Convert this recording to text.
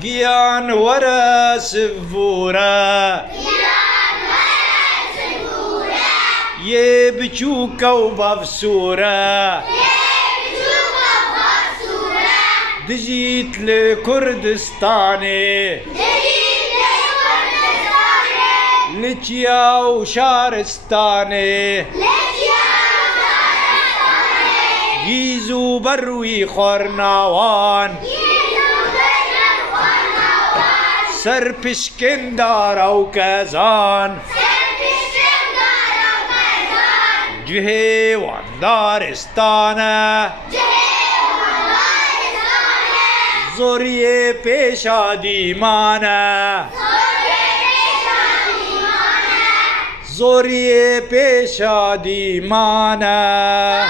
گیان وره سفوره یه بچوکه و بافسوره دجیت لکردستانه لچیا و شارستانه گیزو بروی خورناوان سر پشکندار و کزان جهه واندارستانه زوریه پیشا دیمانه زوریه پیشا دیمانه